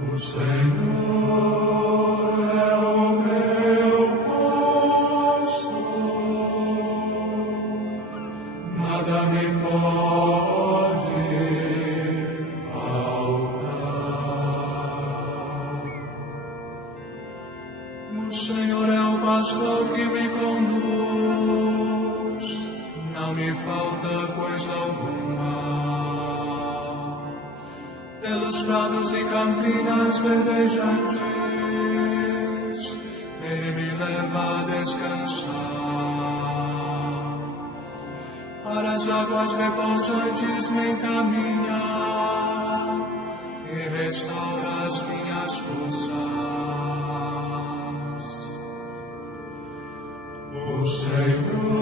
O Senhor é o meu pastor, nada me pode faltar. O Senhor é o pastor que me conduz, não me falta coisa alguma. Pelos prados e campinas verdejantes, Ele me leva a descansar. Para as águas repousantes me encaminha e restaura as minhas forças. O Senhor